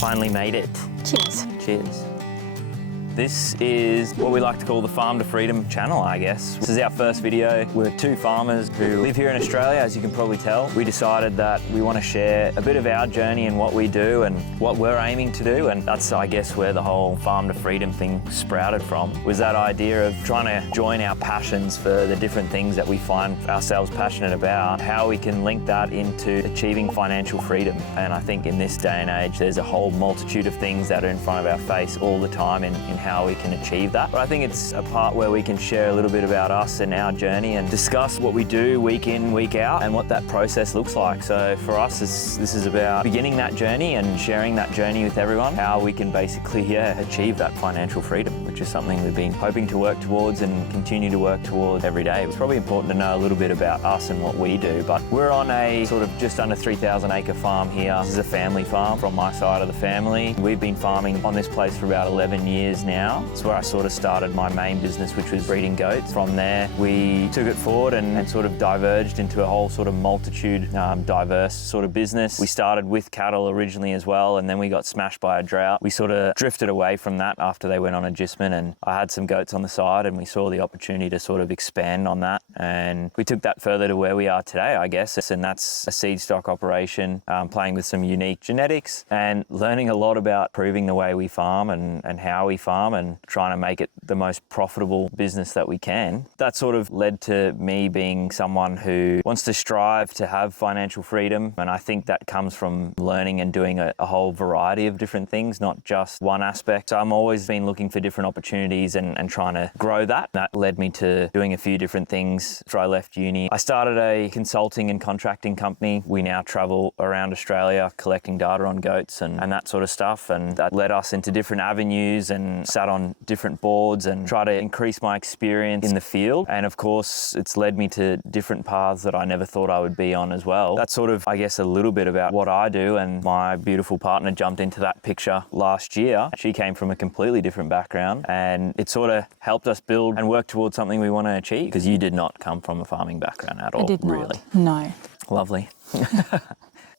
Finally made it. Cheers. Cheers. This is what we like to call the Farm to Freedom channel, I guess. This is our first video. We're two farmers who live here in Australia, as you can probably tell. We decided that we want to share a bit of our journey and what we do and what we're aiming to do. And that's, I guess, where the whole Farm to Freedom thing sprouted from, was that idea of trying to join our passions for the different things that we find ourselves passionate about, how we can link that into achieving financial freedom. And I think in this day and age, there's a whole multitude of things that are in front of our face all the time in how we can achieve that. But I think it's a part where we can share a little bit about us and our journey and discuss what we do week in, week out, and what that process looks like. So for us, this is about beginning that journey and sharing that journey with everyone, how we can basically, achieve that financial freedom, which is something we've been hoping to work towards and continue to work towards every day. It's probably important to know a little bit about us and what we do, but we're on a sort of just under 3,000 acre farm here. This is a family farm from my side of the family. We've been farming on this place for about 11 years now. It's where I sort of started my main business, which was breeding goats. From there, we took it forward and sort of diverged into a whole sort of multitude, diverse sort of business. We started with cattle originally as well, and then we got smashed by a drought. We sort of drifted away from that after they went on agistment, and I had some goats on the side, and we saw the opportunity to sort of expand on that. And we took that further to where we are today, I guess. And that's a seed stock operation, playing with some unique genetics and learning a lot about improving the way we farm and how we farm and trying to make it the most profitable business that we can. That sort of led to me being someone who wants to strive to have financial freedom. And I think that comes from learning and doing a whole variety of different things, not just one aspect. So I'm always been looking for different opportunities and trying to grow that. That led me to doing a few different things after I left uni. I started a consulting and contracting company. We now travel around Australia collecting data on goats and that sort of stuff. And that led us into different avenues and sat on different boards and try to increase my experience in the field. And of course, it's led me to different paths that I never thought I would be on as well. That's sort of, I guess, a little bit about what I do. And my beautiful partner jumped into that picture last year. She came from a completely different background, and it sort of helped us build and work towards something we want to achieve, because you did not come from a farming background at all. I did not. Really. No. Lovely.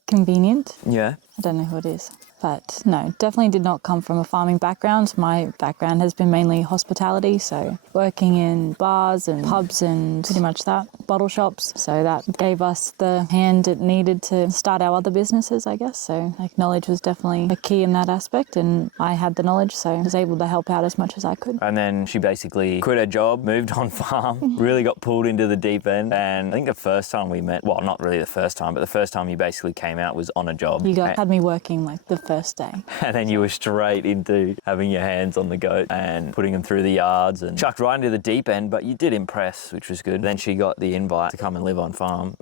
Convenient. Yeah. I don't know who it is. But no, definitely did not come from a farming background. My background has been mainly hospitality, so working in bars and pubs and pretty much that, bottle shops. So that gave us the hand it needed to start our other businesses, I guess. So like, knowledge was definitely a key in that aspect, and I had the knowledge, so I was able to help out as much as I could. And then she basically quit her job, moved on farm, really got pulled into the deep end. And I think the first time we met, well, not really the first time, but the first time you basically came out was on a job. You had me working like the first day. And then you were straight into having your hands on the goat and putting them through the yards and chucked right into the deep end, but you did impress, which was good. Then she got the invite to come and live on farm.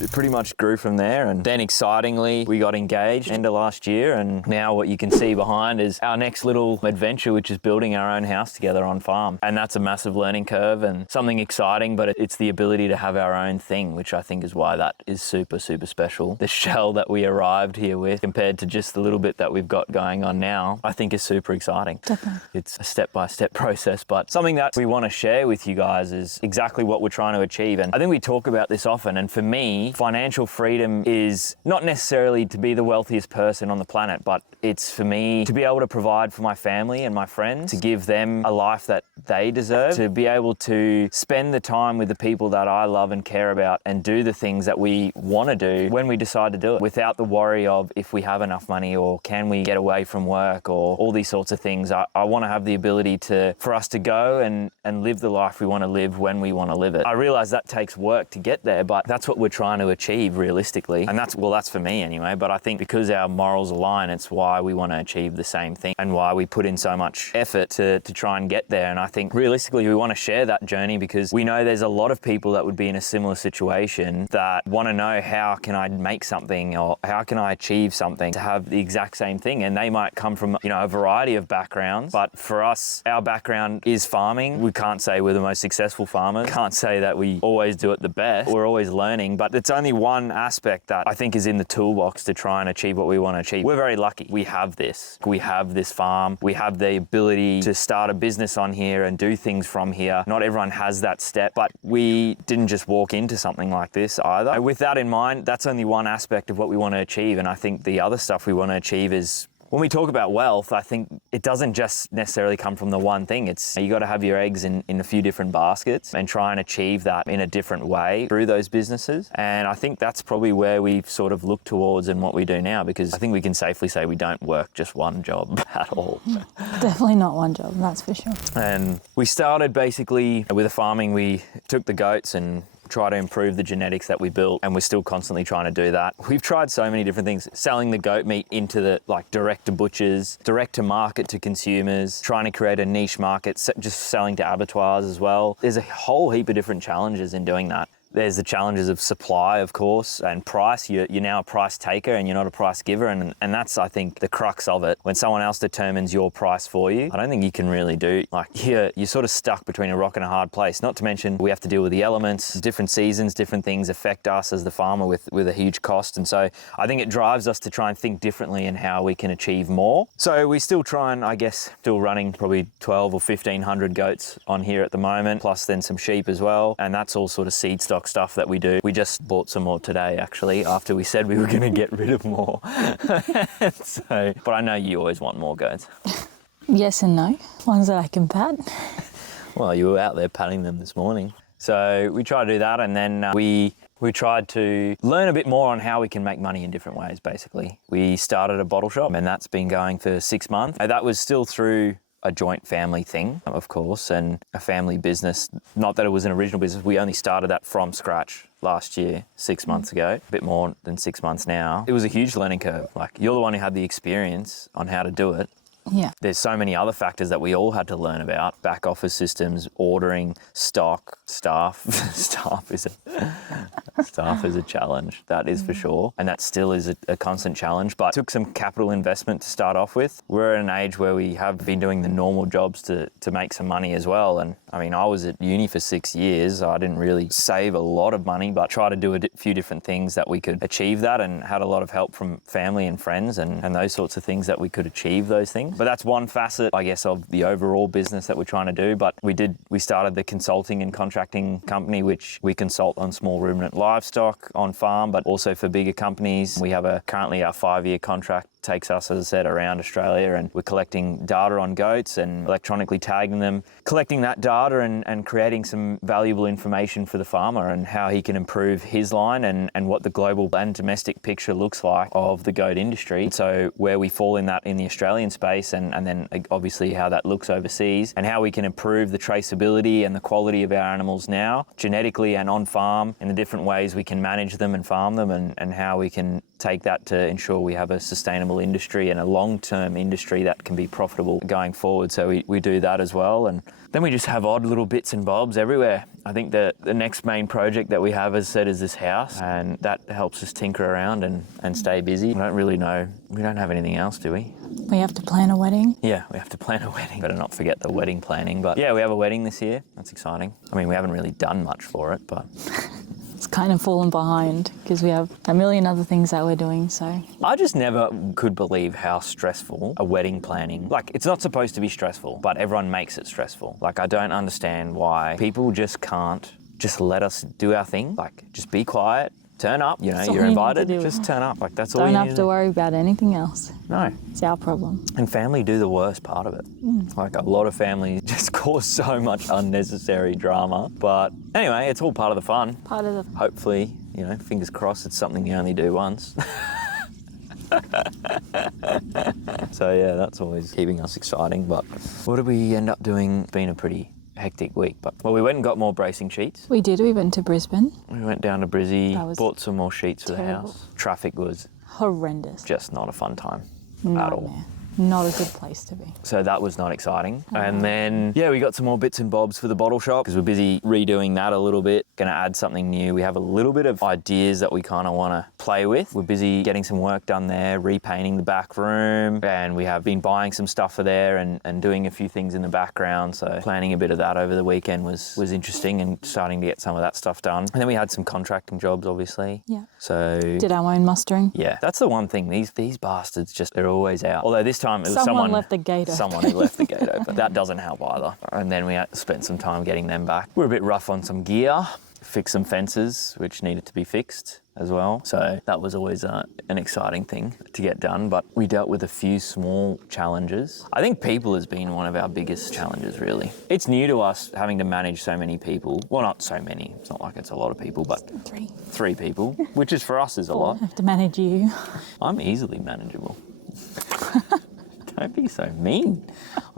It pretty much grew from there, and then excitingly we got engaged end of last year, and now what you can see behind is our next little adventure, which is building our own house together on farm. And that's a massive learning curve and something exciting, but it's the ability to have our own thing, which I think is why that is super, super special. The shell that we arrived here with compared to just the little bit that we've got going on now, I think is super exciting. Definitely. It's a step-by-step process, but something that we want to share with you guys is exactly what we're trying to achieve. And I think we talk about this often, and for me, financial freedom is not necessarily to be the wealthiest person on the planet, but it's for me to be able to provide for my family and my friends, to give them a life that they deserve, to be able to spend the time with the people that I love and care about and do the things that we want to do when we decide to do it, without the worry of if we have enough money or can we get away from work or all these sorts of things. I want to have the ability for us to go and live the life we want to live when we want to live it. I realize that takes work to get there, but that's what we're trying to achieve realistically. And that's for me anyway, but I think because our morals align, it's why we want to achieve the same thing and why we put in so much effort to try and get there. And I think realistically, we want to share that journey because we know there's a lot of people that would be in a similar situation that want to know, how can I make something, or how can I achieve something to have the exact same thing? And they might come from, a variety of backgrounds, but for us, our background is farming. We can't say we're the most successful farmers, can't say that we always do it the best. We're always learning, but But it's only one aspect that I think is in the toolbox to try and achieve what we want to achieve. We're very lucky. We have this. We have this farm. We have the ability to start a business on here and do things from here. Not everyone has that step, but we didn't just walk into something like this either. With that in mind, that's only one aspect of what we want to achieve. And I think the other stuff we want to achieve is, when we talk about wealth, I think it doesn't just necessarily come from the one thing. It's you got to have your eggs in a few different baskets and try and achieve that in a different way through those businesses. And I think that's probably where we've sort of looked towards and what we do now, because I think we can safely say we don't work just one job at all. Definitely not one job, that's for sure. And we started basically with the farming. We took the goats and try to improve the genetics that we built, and we're still constantly trying to do that. We've tried so many different things, selling the goat meat into the direct to butchers, direct to market to consumers, trying to create a niche market, just selling to abattoirs as well. There's a whole heap of different challenges in doing that. There's the challenges of supply, of course, and price. You're now a price taker and you're not a price giver. And that's, I think, the crux of it. When someone else determines your price for you, I don't think you can really do, you're sort of stuck between a rock and a hard place. Not to mention, we have to deal with the elements, different seasons, different things affect us as the farmer with a huge cost. And so I think it drives us to try and think differently in how we can achieve more. So we still try and, still running probably 12 or 1,500 goats on here at the moment, plus then some sheep as well. And that's all sort of seed stock stuff that we do. We just bought some more today, actually, after we said we were going to get rid of more. But I know you always want more goats. Yes and no. Ones that I can pat. Well, you were out there patting them this morning. So we tried to do that, and then we tried to learn a bit more on how we can make money in different ways, basically. We started a bottle shop, and that's been going for 6 months. And that was still through a joint family thing, of course, and a family business. Not that it was an original business. We only started that from scratch last year, 6 months ago, a bit more than 6 months now. It was a huge learning curve. You're the one who had the experience on how to do it. Yeah. There's so many other factors that we all had to learn about. Back office systems, ordering, stock, staff. Staff is a challenge, that is for sure. And that still is a constant challenge, but it took some capital investment to start off with. We're at an age where we have been doing the normal jobs to make some money as well. And I was at uni for 6 years. I didn't really save a lot of money, but try to do a few different things that we could achieve that, and had a lot of help from family and friends and those sorts of things that we could achieve those things. But that's one facet, I guess, of the overall business that we're trying to do. But we started the consulting and contracting company, which we consult on small ruminant livestock on farm, but also for bigger companies. We have currently our 5-year contract takes us, as I said, around Australia, and we're collecting data on goats and electronically tagging them, collecting that data and creating some valuable information for the farmer and how he can improve his line and what the global and domestic picture looks like of the goat industry. So where we fall in that in the Australian space, and then obviously how that looks overseas, and how we can improve the traceability and the quality of our animals now, genetically and on farm, in the different ways we can manage them and farm them, and how we can take that to ensure we have a sustainable industry and a long-term industry that can be profitable going forward. So we do that as well. And then we just have odd little bits and bobs everywhere. I think the next main project that we have, as I said, is this house, and that helps us tinker around and stay busy. I don't really know. We don't have anything else, do we? We have to plan a wedding. Yeah, we have to plan a wedding. Better not forget the wedding planning. But yeah, we have a wedding this year. That's exciting. We haven't really done much for it, but It's kind of fallen behind because we have a million other things that we're doing, so. I just never could believe how stressful a wedding planning, it's not supposed to be stressful, but everyone makes it stressful. I don't understand why people just can't just let us do our thing. Just be quiet, turn up, you're invited, just turn up. That's all you need. Don't have to worry about anything else. No. It's our problem. And family do the worst part of it. A lot of families just cause so much unnecessary drama. But anyway, it's all part of the fun. Part of the... Hopefully, fingers crossed, it's something you only do once. So yeah, that's always keeping us exciting. But what did we end up doing? It's been a pretty hectic week, but we went and got more bracing sheets. We did. We went to Brisbane. We went down to Brizzy, bought some more sheets for the terrible. house. Traffic was Horrendous. just not a fun time at all. not a good place to be. So that was not exciting. And then, we got some more bits and bobs for the bottle shop because we're busy redoing that a little bit. Going to add something new. We have a little bit of ideas that we kind of want to play with. We're busy getting some work done there, repainting the back room, and we have been buying some stuff for there and doing a few things in the background. So planning a bit of that over the weekend was interesting and starting to get some of that stuff done. And then we had some contracting jobs, obviously. Yeah. So Did our own mustering. yeah, that's the one thing. These bastards they're always out. Although this time it was Someone left the gate open. Someone who left the gate open. That doesn't help either. And then we had to spend some time getting them back. We're a bit rough on some gear, fix some fences which needed to be fixed as well. So that was always an exciting thing to get done. But we dealt with a few small challenges. I think people has been one of our biggest challenges, really. It's new to us having to manage so many people. Well, not so many. It's not like it's a lot of people, but three people, which is for us is a lot. I have to manage you. I'm easily manageable. Don't be so mean.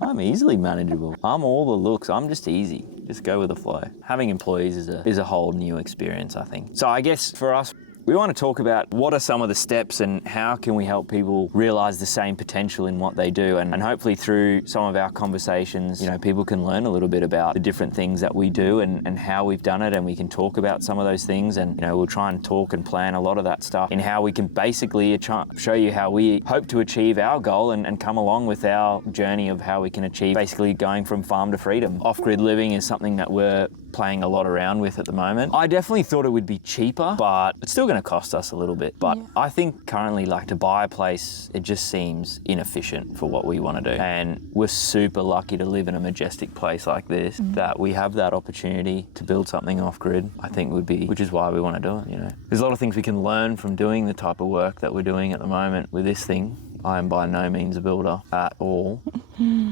I'm easily manageable. I'm all the looks. I'm just easy. Just go with the flow. Having employees is a whole new experience, I think. So I guess for us, we want to talk about what are some of the steps and how can we help people realise the same potential in what they do. And hopefully through some of our conversations, people can learn a little bit about the different things that we do and how we've done it, and we can talk about some of those things. And, we'll try and talk and plan a lot of that stuff in how we can basically show you how we hope to achieve our goal and come along with our journey of how we can achieve basically going from farm to freedom. Off-grid living is something that we're playing a lot around with at the moment. I definitely thought it would be cheaper, but it's still going to cost us a little bit. But I think currently, to buy a place, it just seems inefficient for what we want to do. And we're super lucky to live in a majestic place like this, that we have that opportunity to build something off-grid, I think which is why we want to do it, There's a lot of things we can learn from doing the type of work that we're doing at the moment with this thing. I am by no means a builder at all.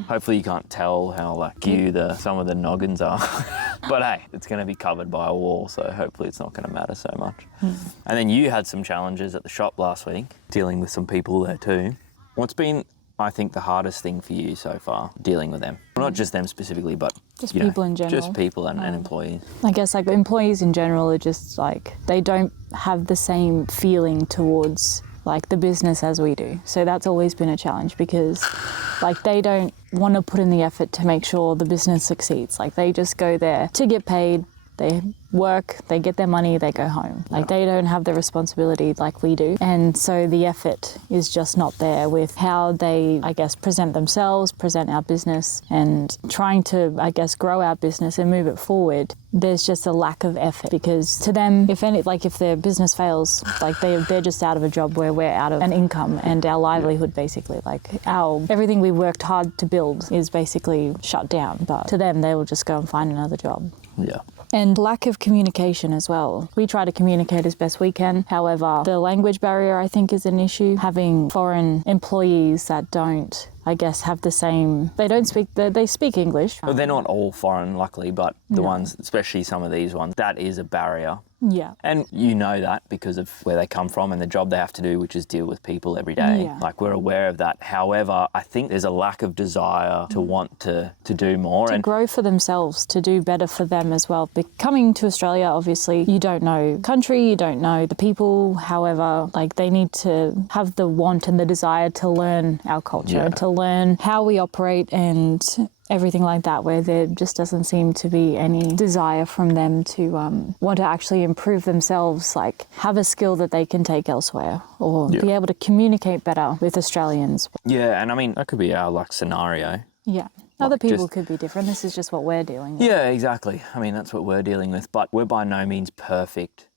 Hopefully you can't tell how some of the noggins are. But hey, it's going to be covered by a wall, so hopefully it's not going to matter so much. And then you had some challenges at the shop last week, dealing with some people there too. What's been, I think, the hardest thing for you so far, dealing with them? Well, not just them specifically, but just people in general. Just people and employees. I guess employees in general are just they don't have the same feeling towards the business as we do. So that's always been a challenge because they don't want to put in the effort to make sure the business succeeds. They just go there to get paid, they work, they get their money, they go home. They don't have the responsibility like we do. And so the effort is just not there with how they, present themselves, present our business, and trying to, grow our business and move it forward. There's just a lack of effort because to them, if their business fails, they're just out of a job where we're out of an income and our livelihood basically. Everything we worked hard to build is basically shut down. But to them, they will just go and find another job. Yeah. And lack of communication as well. We try to communicate as best we can. However, the language barrier, I think, is an issue. Having foreign employees that don't, have the same... They speak English. Well, they're not all foreign, luckily, but the ones, especially some of these ones, that is a barrier. Yeah. And you know that because of where they come from and the job they have to do, which is deal with people every day. Yeah. We're aware of that. However, I think there's a lack of desire to want to do more. To grow for themselves, to do better for them as well. Coming to Australia, obviously, you don't know country, you don't know the people. However, they need to have the want and the desire to learn our culture, to learn how we operate and everything like that, where there just doesn't seem to be any desire from them to want to actually improve themselves, have a skill that they can take elsewhere or be able to communicate better with Australians. Yeah, and I mean, that could be our scenario. Yeah. Other people could be different. This is just what we're dealing with. Yeah, exactly. I mean, that's what we're dealing with. But we're by no means perfect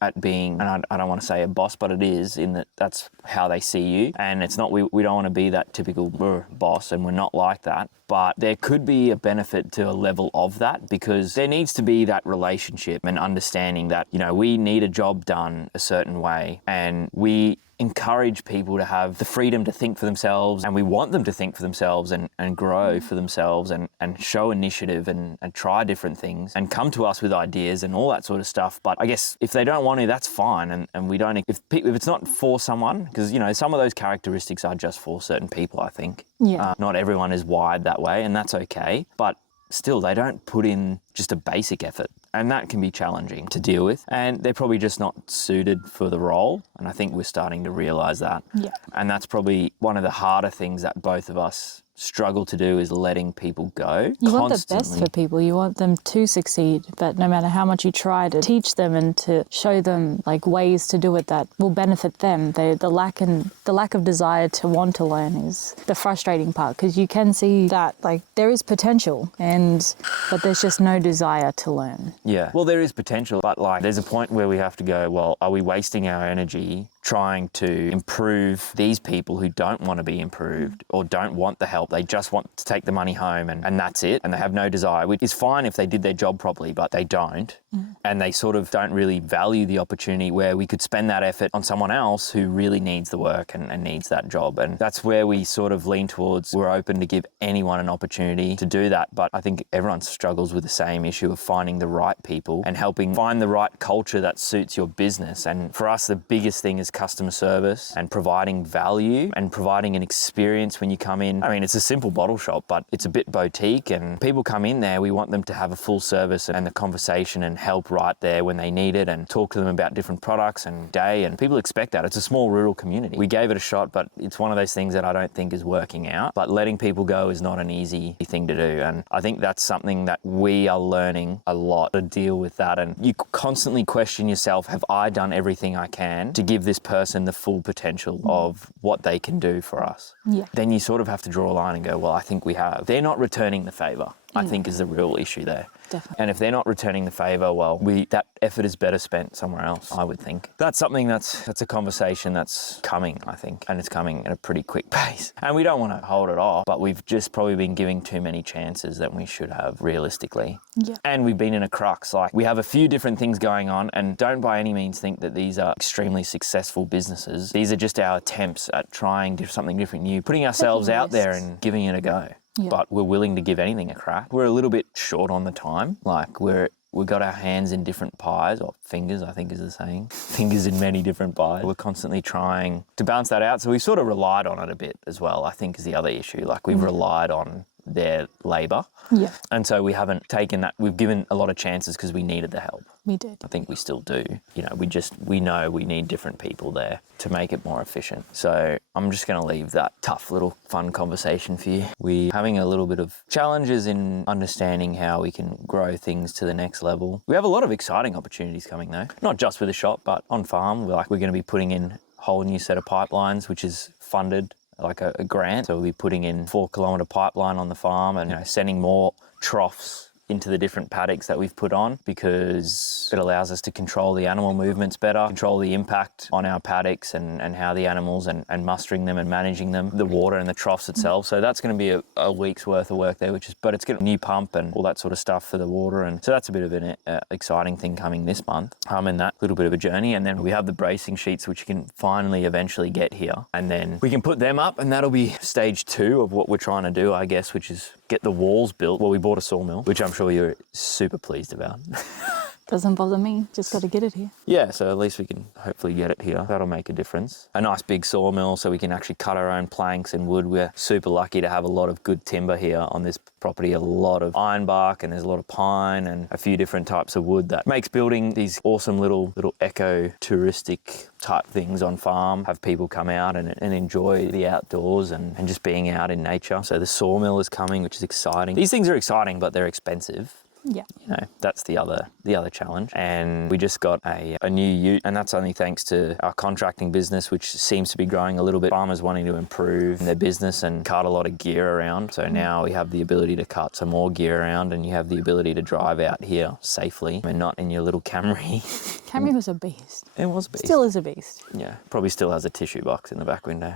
at being, and I don't want to say a boss, but it is in that that's how they see you. And it's not, we don't want to be that typical boss, and we're not like that. But there could be a benefit to a level of that because there needs to be that relationship and understanding that, we need a job done a certain way and we encourage people to have the freedom to think for themselves, and we want them to think for themselves and grow for themselves and show initiative and try different things and come to us with ideas and all that sort of stuff. But I guess if they don't want to, that's fine. And we don't, if it's not for someone, because, some of those characteristics are just for certain people, I think. Yeah. Not everyone is wired that way, and that's okay. But still, they don't put in just a basic effort. And that can be challenging to deal with. And they're probably just not suited for the role. And I think we're starting to realise that. Yeah. And that's probably one of the harder things that both of us struggle to do, is letting people go. You want the best for people. You want them to succeed, but no matter how much you try to teach them and to show them like ways to do it that will benefit them, the lack of desire to want to learn is the frustrating part, because you can see that like there is potential, but there's just no desire to learn. Yeah. Well, there is potential, but like there's a point where we have to go, well, are we wasting our energy trying to improve these people who don't want to be improved or don't want the help? They just want to take the money home and that's it. And they have no desire, which is fine if they did their job properly, but they don't. And they sort of don't really value the opportunity where we could spend that effort on someone else who really needs the work and needs that job. And that's where we sort of lean towards, we're open to give anyone an opportunity to do that. But I think everyone struggles with the same issue of finding the right people and helping find the right culture that suits your business. And for us, the biggest thing is customer service and providing value and providing an experience when you come in. I mean, it's a simple bottle shop, but it's a bit boutique, and people come in there, we want them to have a full service and the conversation and help right there when they need it, and talk to them about different products and day, and people expect that. It's a small rural community. We gave it a shot, but it's one of those things that I don't think is working out. But letting people go is not an easy thing to do, and I think that's something that we are learning a lot to deal with that. And you constantly question yourself, have I done everything I can to give this person the full potential of what they can do for us? Yeah. Then you sort of have to draw a line and go, well, I think we have. They're not returning the favour, I think, is the real issue there. Definitely. And if they're not returning the favour, well, that effort is better spent somewhere else, I would think. That's something that's a conversation that's coming, I think, and it's coming at a pretty quick pace. And we don't want to hold it off, but we've just probably been giving too many chances than we should have, realistically. Yeah. And we've been in a crux. Like, we have a few different things going on, and don't by any means think that these are extremely successful businesses. These are just our attempts at trying something different, new, putting ourselves out there and giving it a go. Yeah. But we're willing to give anything a crack. We're a little bit short on the time. Like, we've got our hands in different pies, or fingers, I think is the saying. Fingers in many different pies. We're constantly trying to balance that out. So we sort of relied on it a bit as well, I think, is the other issue. Like, we've relied on their labour. Yeah. And so we haven't taken that. We've given a lot of chances because we needed the help. We did. I think we still do. You know, we know we need different people there to make it more efficient. So I'm just going to leave that tough little fun conversation for you. We're having a little bit of challenges in understanding how we can grow things to the next level. We have a lot of exciting opportunities coming though, not just with the shop, but on farm. We're going to be putting in a whole new set of pipelines, which is funded like a grant. So we'll be putting in 4-kilometre pipeline on the farm and sending more troughs into the different paddocks that we've put on, because it allows us to control the animal movements better, control the impact on our paddocks and how the animals and mustering them and managing them, the water and the troughs itself. So that's going to be a week's worth of work there, but it's got a new pump and all that sort of stuff for the water. And so that's a bit of an exciting thing coming this month. In that little bit of a journey. And then we have the bracing sheets, which you can finally eventually get here. And then we can put them up, and that'll be stage 2 of what we're trying to do, I guess, which is get the walls built. Well, we bought a sawmill, which I'm sure you're super pleased about. Doesn't bother me. Just got to get it here. Yeah, so at least we can hopefully get it here. That'll make a difference. A nice big sawmill so we can actually cut our own planks and wood. We're super lucky to have a lot of good timber here on this property, a lot of ironbark, and there's a lot of pine and a few different types of wood that makes building these awesome little eco-touristic type things on farm, have people come out and enjoy the outdoors and just being out in nature. So the sawmill is coming, which is exciting. These things are exciting, but they're expensive. Yeah. That's the other challenge. And we just got a new ute, and that's only thanks to our contracting business, which seems to be growing a little bit. Farmers wanting to improve their business and cut a lot of gear around. So now we have the ability to cut some more gear around, and you have the ability to drive out here safely and not in your little Camry. Camry was a beast. It was a beast. Still is a beast. Yeah, probably still has a tissue box in the back window.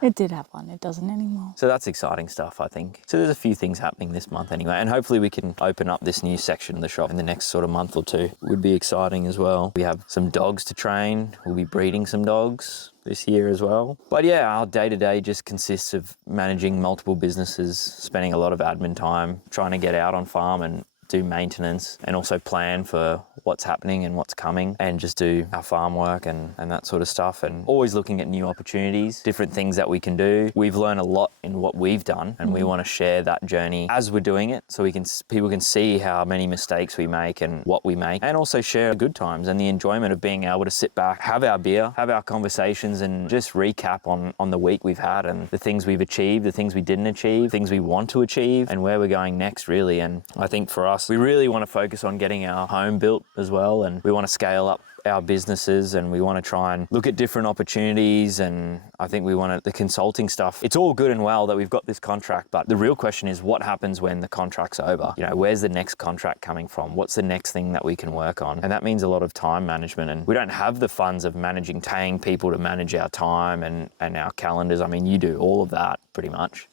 It did have one. It doesn't anymore. So that's exciting stuff, I think. So there's a few things happening this month anyway, and hopefully we can open up this new section of the shop in the next sort of month or two. Would be exciting as well. We have some dogs to train. We'll be breeding some dogs this year as well. But yeah, our day-to-day just consists of managing multiple businesses, spending a lot of admin time, trying to get out on farm and do maintenance and also plan for what's happening and what's coming, and just do our farm work and that sort of stuff, and always looking at new opportunities, different things that we can do. We've learned a lot in what we've done, and we want to share that journey as we're doing it, so people can see how many mistakes we make and what we make, and also share the good times and the enjoyment of being able to sit back, have our beer, have our conversations, and just recap on the week we've had and the things we've achieved, the things we didn't achieve, things we want to achieve, and where we're going next, really. And I think for us, we really want to focus on getting our home built as well, and we want to scale up our businesses, and we want to try and look at different opportunities. And I think we want the consulting stuff. It's all good and well that we've got this contract, but the real question is what happens when the contract's over? You know, where's the next contract coming from? What's the next thing that we can work on? And that means a lot of time management, and we don't have the funds of paying people to manage our time and our calendars. I mean, you do all of that pretty much.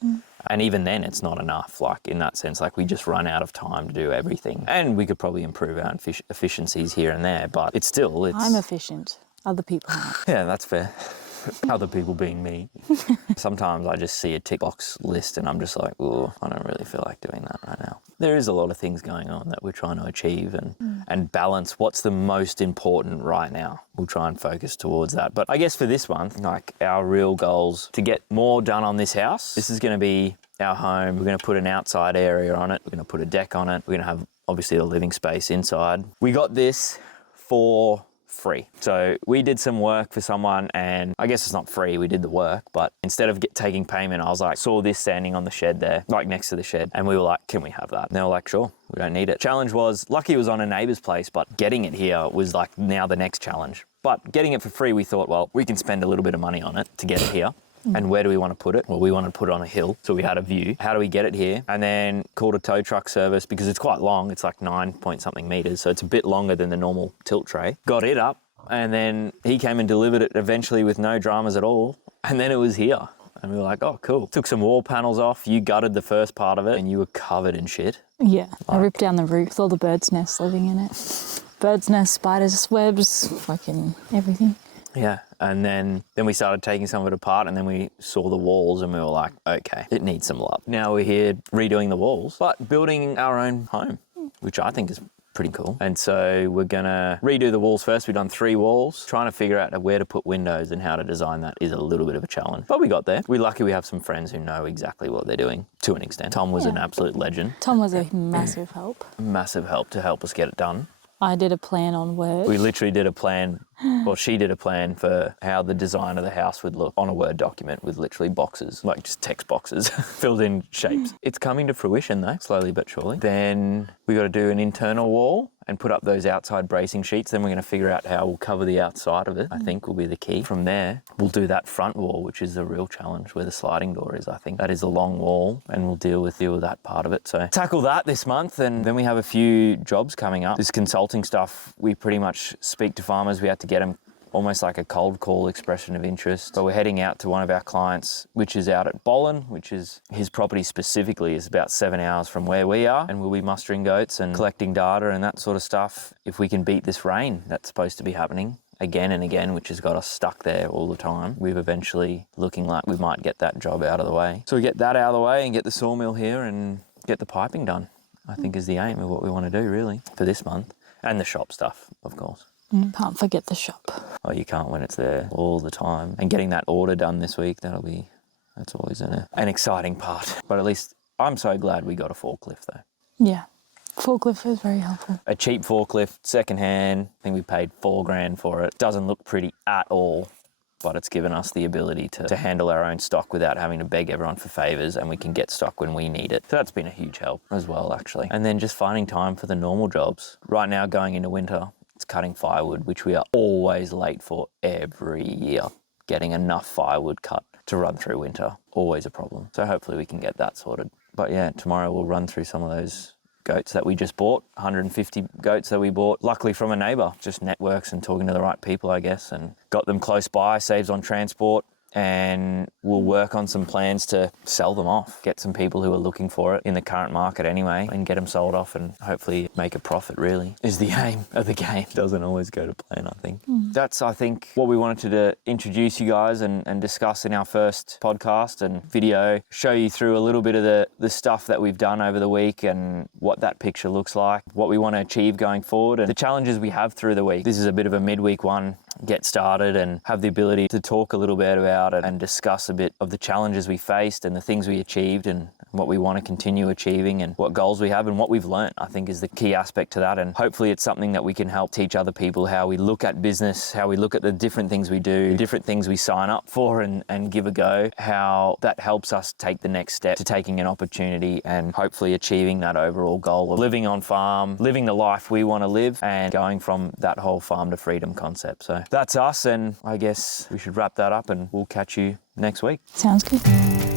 And even then, it's not enough, like in that sense, like we just run out of time to do everything. And we could probably improve our efficiencies here and there, but it's I'm efficient. Other people aren't. Yeah, that's fair. Other people being me. Sometimes I just see a tick box list and I'm just like, oh, I don't really feel like doing that right now. There is a lot of things going on that we're trying to achieve and balance what's the most important right now. We'll try and focus towards that. But I guess for this month, like our real goals to get more done on this house. This is going to be our home. We're going to put an outside area on it. We're going to put a deck on it. We're going to have obviously a living space inside. We got this for free. So we did some work for someone, and I guess it's not free, we did the work, but instead of taking payment, I was like, saw this standing on the shed there, like next to the shed, and we were like, can we have that? And they were like, sure, we don't need it. Challenge was, lucky it was on a neighbour's place, but getting it here was like now the next challenge. But getting it for free, we thought, well, we can spend a little bit of money on it to get it here. And where do we want to put it? Well, we wanted to put it on a hill, so we had a view. How do we get it here? And then called a tow truck service because it's quite long. It's like 9-point-something meters, so it's a bit longer than the normal tilt tray. Got it up, and then he came and delivered it eventually with no dramas at all. And then it was here. And we were like, oh, cool. Took some wall panels off. You gutted the first part of it, and you were covered in shit. Yeah, I ripped down the roof with all the birds' nests living in it. Birds' nests, spiders' webs, fucking everything. Yeah, and then we started taking some of it apart, and then we saw the walls and we were like, okay, it needs some love. Now we're here redoing the walls, but building our own home, which I think is pretty cool. And so we're gonna redo the walls first. We've done 3 walls. Trying to figure out where to put windows and how to design that is a little bit of a challenge, but we got there. We're lucky we have some friends who know exactly what they're doing to an extent. Tom was an absolute legend. Tom was a massive help. Massive help to help us get it done. I did a plan on Word. We literally did a plan, well, she did a plan for how the design of the house would look on a Word document with literally boxes, like just text boxes filled in shapes. It's coming to fruition though, slowly but surely. Then we got to do an internal wall and put up those outside bracing sheets. Then we're going to figure out how we'll cover the outside of it, I think will be the key. From there, we'll do that front wall, which is the real challenge, where the sliding door is, I think. That is a long wall, and we'll deal with that part of it. So tackle that this month, and then we have a few jobs coming up. This consulting stuff, we pretty much speak to farmers. We have to get them almost like a cold call expression of interest. But we're heading out to one of our clients, which is out at Bollen, which is his property specifically is about 7 hours from where we are. And we'll be mustering goats and collecting data and that sort of stuff. If we can beat this rain that's supposed to be happening again and again, which has got us stuck there all the time, we've eventually looking like we might get that job out of the way. So we get that out of the way and get the sawmill here and get the piping done, I think is the aim of what we want to do really for this month. And the shop stuff, of course. Can't forget the shop. Oh, you can't when it's there all the time. And getting that order done this week, that's always an exciting part. But at least I'm so glad we got a forklift though. Yeah, forklift is very helpful. A cheap forklift, secondhand. I think we paid $4,000 for it. Doesn't look pretty at all, but it's given us the ability to handle our own stock without having to beg everyone for favours, and we can get stock when we need it. So that's been a huge help as well, actually. And then just finding time for the normal jobs. Right now, going into winter, it's cutting firewood, which we are always late for every year. Getting enough firewood cut to run through winter, always a problem. So hopefully we can get that sorted. But yeah, tomorrow we'll run through some of those goats that we just bought, 150 goats that we bought, luckily from a neighbour. Just networks and talking to the right people, I guess, and got them close by, saves on transport. and we'll work on some plans to sell them off, get some people who are looking for it in the current market anyway, and get them sold off and hopefully make a profit, really, is the aim of the game. Doesn't always go to plan, I think. That's, I think, what we wanted to introduce you guys and discuss in our first podcast and video, show you through a little bit of the stuff that we've done over the week and what that picture looks like, what we want to achieve going forward, and the challenges we have through the week. This is a bit of a midweek one, get started and have the ability to talk a little bit about it and discuss a bit of the challenges we faced and the things we achieved and what we want to continue achieving and what goals we have and what we've learnt, I think, is the key aspect to that. And hopefully it's something that we can help teach other people how we look at business, how we look at the different things we do, the different things we sign up for and give a go, how that helps us take the next step to taking an opportunity and hopefully achieving that overall goal of living on farm, living the life we want to live and going from that whole farm to freedom concept. So that's us, and I guess we should wrap that up and we'll catch you next week. Sounds good.